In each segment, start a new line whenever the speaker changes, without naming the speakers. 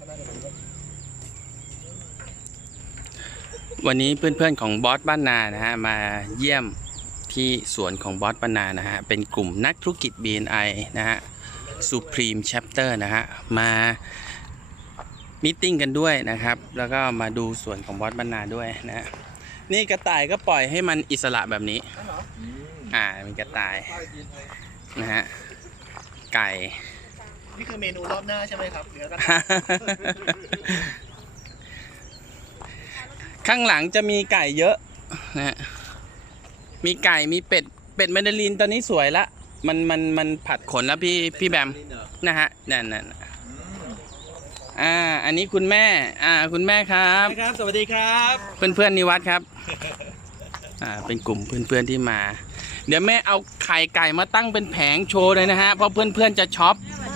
วันนี้เพื่อนๆของบอสบ้านนานะฮะมาเยี่ยมที่สวนของบอสบ้านนานะฮะเป็นกลุ่มนักธุรกิจ BNI นะฮะ Supreme Chapter นะฮะมามีตติ้งกันด้วยนะครับแล้วก็มาดูสวนของบอสบ้านนาด้วยนะนี่กระต่ายก็ปล่อยให้มันอิสระแบบนี้มีกระต่ายนะฮะไก่
นี่คือเมนูรอบหน้าใช่ไหมครับเหลือกัน
ข้างหลังจะมีไก่เยอะนะมีไก่มีเป็ดแมนดารินตอนนี้สวยละมันผัดขนแล้วพี่แบมนะฮะนั่นอันนี้คุณแม่คุณแม่ครับ
สวัสดีครับ
เพื่อนนิวัฒน์ครับเป็นกลุ่มเพื่อนที่มา เดี๋ยวแม่เอาไข่ไก่มาตั้งเป็นแผงโชว์เลยนะฮะเพราะเพื่อนจะช็อป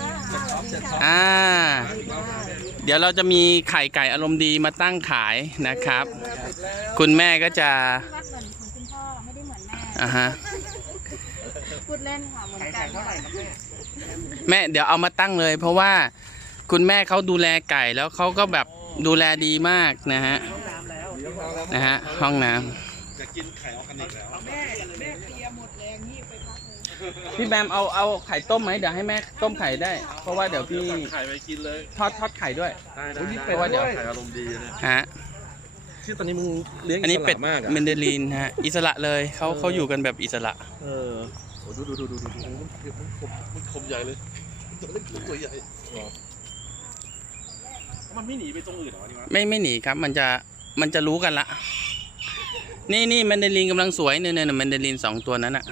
เดี๋ยวเราจะมีไข่ไก่อารมณ์ดีมาตั้งขายนะครับคุณแม่ก็จะ
เหมือนคุณพ่อไม่ได้เหมือนแม่
ฮะ
พูดเล่นค่ะเหมือนกัน
แม่เดี๋ยวเอามาตั้งเลยเพราะว่าคุณแม่เขาดูแลไก่แล้วเขาก็แบบดูแลดีมากนะฮะห้องน้ำ
จะกินไข่ออร์แกนิกแล้วแม่เคลียร์หมดแรงนี่ไปพักเลย
พี่แบมเอาไข่ต้มไหมเดี๋ยวให้แม่ต้มไข่ได้เพราะว่าเดี๋ยวพี่
ไข่ไปกินเลย
ทอดไข่ด้วย
เพราะว่าเดี๋ยวไข่อารมณ์ดีนะ
ฮะ
ที่ตอนนี้มึงเลี้ยง
อันนี้เป็ดเมนเดลีนฮะอิสระเลยเขาอยู่กันแบบอิสระ
ดูมันคมใหญ่เลยตัวใหญ่มันไม่หนีไปตรงอื่นหรอนี่วะ
ไม่หนีครับมันจะรู้กันละนี่แมนเดลินกำลังสวยเนี่ยแมนเดลิน2ตัวนั้นน่ะ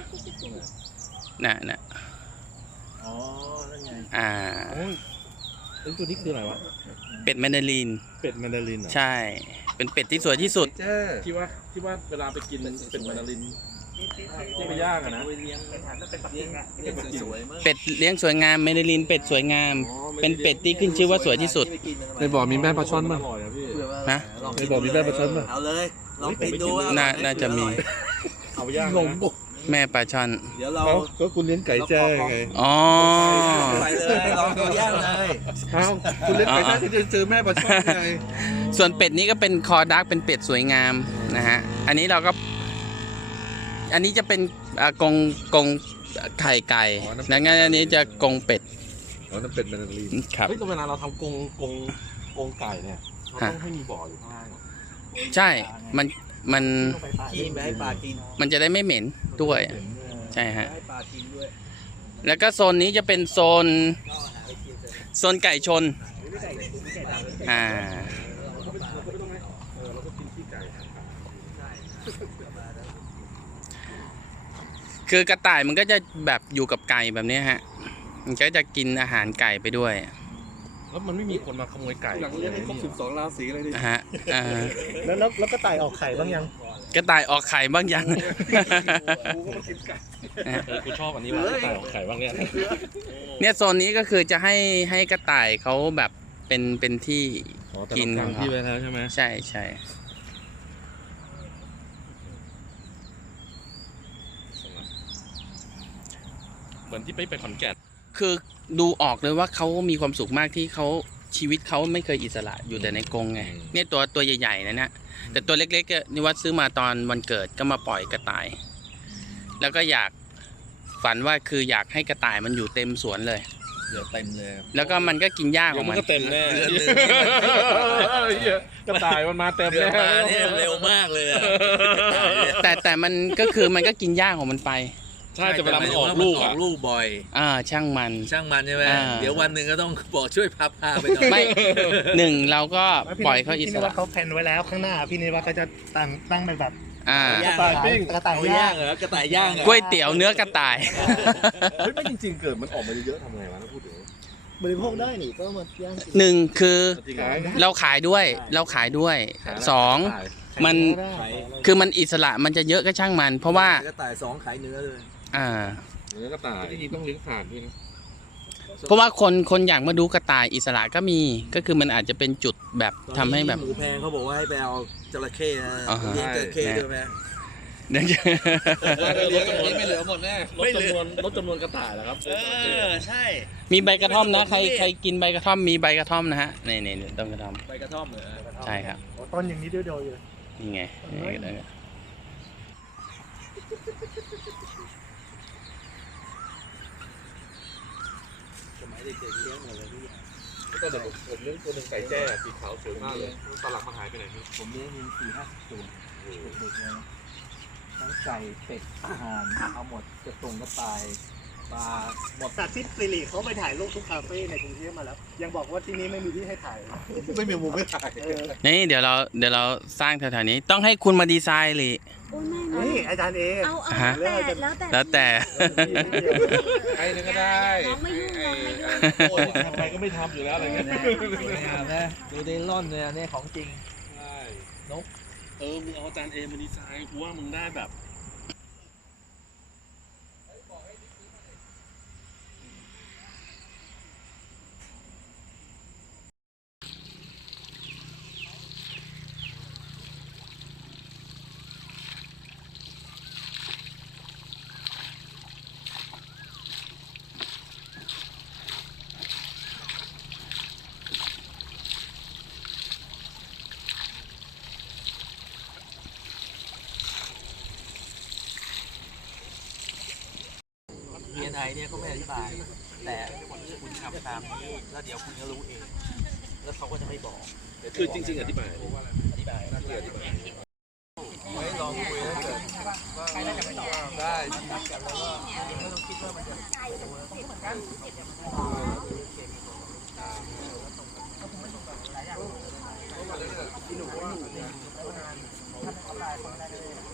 อ๋อนั่นไง
ตัว
นี้คืออะไรวะ
เป็ดแมนเดลิน
เหรอ
ใช่เป็นเป็ดที่สวยที่สุด
ที่ว่าเวลาไปกินเป็ดแมนดารินที่ไปย่างนะ
เป็ดเลี้ยงสวยงามแมนเดลินเป็ดสวยงามเป็นเป็ดที่ขึ้นชื่อว่าสวยที่สุด
ในบ่อมีแม่ปลาช่อนมั้ย
นะ
ในบ่อมีแม่ปลาช่อนมั้ย
เอาเลยลองไปดู
น่าจะมี
เอาไปย่าง
แม่ปลาช่อน
เดี๋ยวเรา
ก็คุณเลี้ยงไก่แจ้ไง
ไปเลยลองดูย่างเลย
คุณเลี้ยงไก่แจ้คุณจะเจอแม่ปลาช่อนไง
ส่วนเป็ดนี้ก็เป็นคอดักเป็นเป็ดสวยงามนะฮะอันนี้จะเป็นกงไข่ไก่แล้วงั้นอันนี้จะกงเป็ด
น้ำเป็ดแมนดาริน
ครับ
ก็เวลาเราทำกงไก่เนี่ยเราต้องให้มีบ่ออยู่ข้างล่าง
ใช่มัน
กินไปให้ปลากิน
มันจะได้ไม่เหม็นด้วยใช่ฮะแล้วก็โซนนี้จะเป็นโซนไก่ชนคือกระต่ายมันก็จะแบบอยู่กับไก่แบบนี้ฮะมันก็จะกินอาหารไก่ไปด้วย
แล้วมันไม่มีคนมาขโมยไก่หลังเลี้ยงให้ครบ12ราศีเลยดิ
ฮะ
แล้วกระต่ายออกไข่บ้างยัง
กระต่ายออกไข่บ้างยัง
กูชอบอันนี้ว่ากระต่ายออกไข่บ้าง
เนี่ยโซนนี้ก็คือจะให้กระต่ายเขาแบบเป็นที่กินของเขา
ที่ไปแล้วใช่ไหม
ใช่
เหมือนที่ไปขอนแก่น
คือดูออกเลยว่าเขามีความสุขมากที่เขาชีวิตเขาไม่เคยอิสระอยู่แต่ในกรงไงเนี่ยตัวใหญ่ๆนะแต่ตัวเล็กๆนี่ว่าซื้อมาตอนวันเกิดก็มาปล่อยกระต่ายแล้วก็อยากฝันว่าคืออยากให้กระต่ายมันอยู่เต็มสวนเลย
เดี๋ยวเต็มเลย
แล้วก็มันก็กินหญ้าของมัน
ก็เต็มแน่กระต่ายมันมาเต็มแน่
เร็วมากเลย
แต่มันก็คือมันก็กินหญ้าของมันไป
ใช่จะเวลามันออกลูก
บ่อย
ช่างมัน
ใช่ไหมเดี๋ยววันหนึ่งก็ต้องบอกช่วยพาไปก่อน
ไม่เราก็ปล่อยเขาอิสระ
เขาแพนไว้แล้วข้างหน้าพี่นิวัฒน์ก็จะตั้งเป็นแบบ
กระต่ายปิ้งกระต่ายย่างเหรอกระต่ายย่าง
ก๋วยเตี๋ยวเนื้อกระต่าย
ไม่จริงๆเกิดมันออกมาเยอะๆทำไงวะถ้าพูดถึง
บริโภคได้นี่ก็มาย่าง
หนึ่งคือเราขายด้วยสองมันคือมันอิสระมันจะเยอะก็ช่างมันเพราะว่าก
ระต่าย2ขายเนื้อเลย
เนื้อกระต่ายที่ต้องเลี้ยงผ่านด้วยนะ
เพราะว่าคนอยากมาดูกระต่ายอิสระก็มีก็คือมันอาจจะเป็นจุดแบบทำให้แบบ
หมูแพงเขาบอกว่าให้ไปเอาจระเข้เลี้ยงจระเข้ด้วยไหม
เดี๋ยวจะ
ลดจำนวน
ไม่เหลือหมดแน่
ลดจำนวนกระต่ายแล้วครับ
ใช่
มีใบกระท่อมนะใครกินใบกระท่อมมีใบกระท่อมนะฮะนี่ต้นกระท่อม
ใบกระท่อมเหรอ
ใช่ครับ
ต้นอย่างนี้เดียวๆอยู่
นี่ไงนี่ก็
สมัยเด็กๆเลี้ยงหมดเลยทุกอย่าง
ก็เดี๋ยวผมเลี้ยงตัวหนึ่งไก่แจ้สีขาวสวยมากเลยตลับมันหายไปไหนนี่
ผมเลี้ยงมี4-50 ตัวเด็กๆเลยทั้งไก่เป็ดอาหารเอาหมดจะส่งกระต่ายปลาหมดจากที่สิริเขาไปถ่ายรูปทุกคาเฟ่ในกรุงเทพมาแล้ว ยังบอกว่าที่นี้ไม่มีที่ให้ถ่าย
ไม่มีมุมไม่ถ่าย
นี่เดี๋ยวเราสร้างแถวๆนี้ต้องให้คุณมาดีไซน์เลย
โอ้ยไม่
นี่อาจารย์เอง
เอา
ฮะ
แล้วแต่
ใครนึงก็ได้
น้องไม่ยุ่งน้องไม่ยุ่ง
โอ้ยทำไปก็ไม่ทำอยู่แล้วอะไรเงี้ย
งามนะดูเดลอนเนี่ยของจริง
ใช่มึงเอาอาจารย์เอมาดีไซน์กูว่ามึงได้แบบ
BNI เนี่ยเขาไม่อธิบาย แต่คุณทำตามนี้แล้วเดี๋ยวคุณก็รู้เอง แล้วเขาก็จะไม่บอก
คือจริงๆอธิบาย
อธิบายไว้ลองคุยแล้วเกิดได้
เ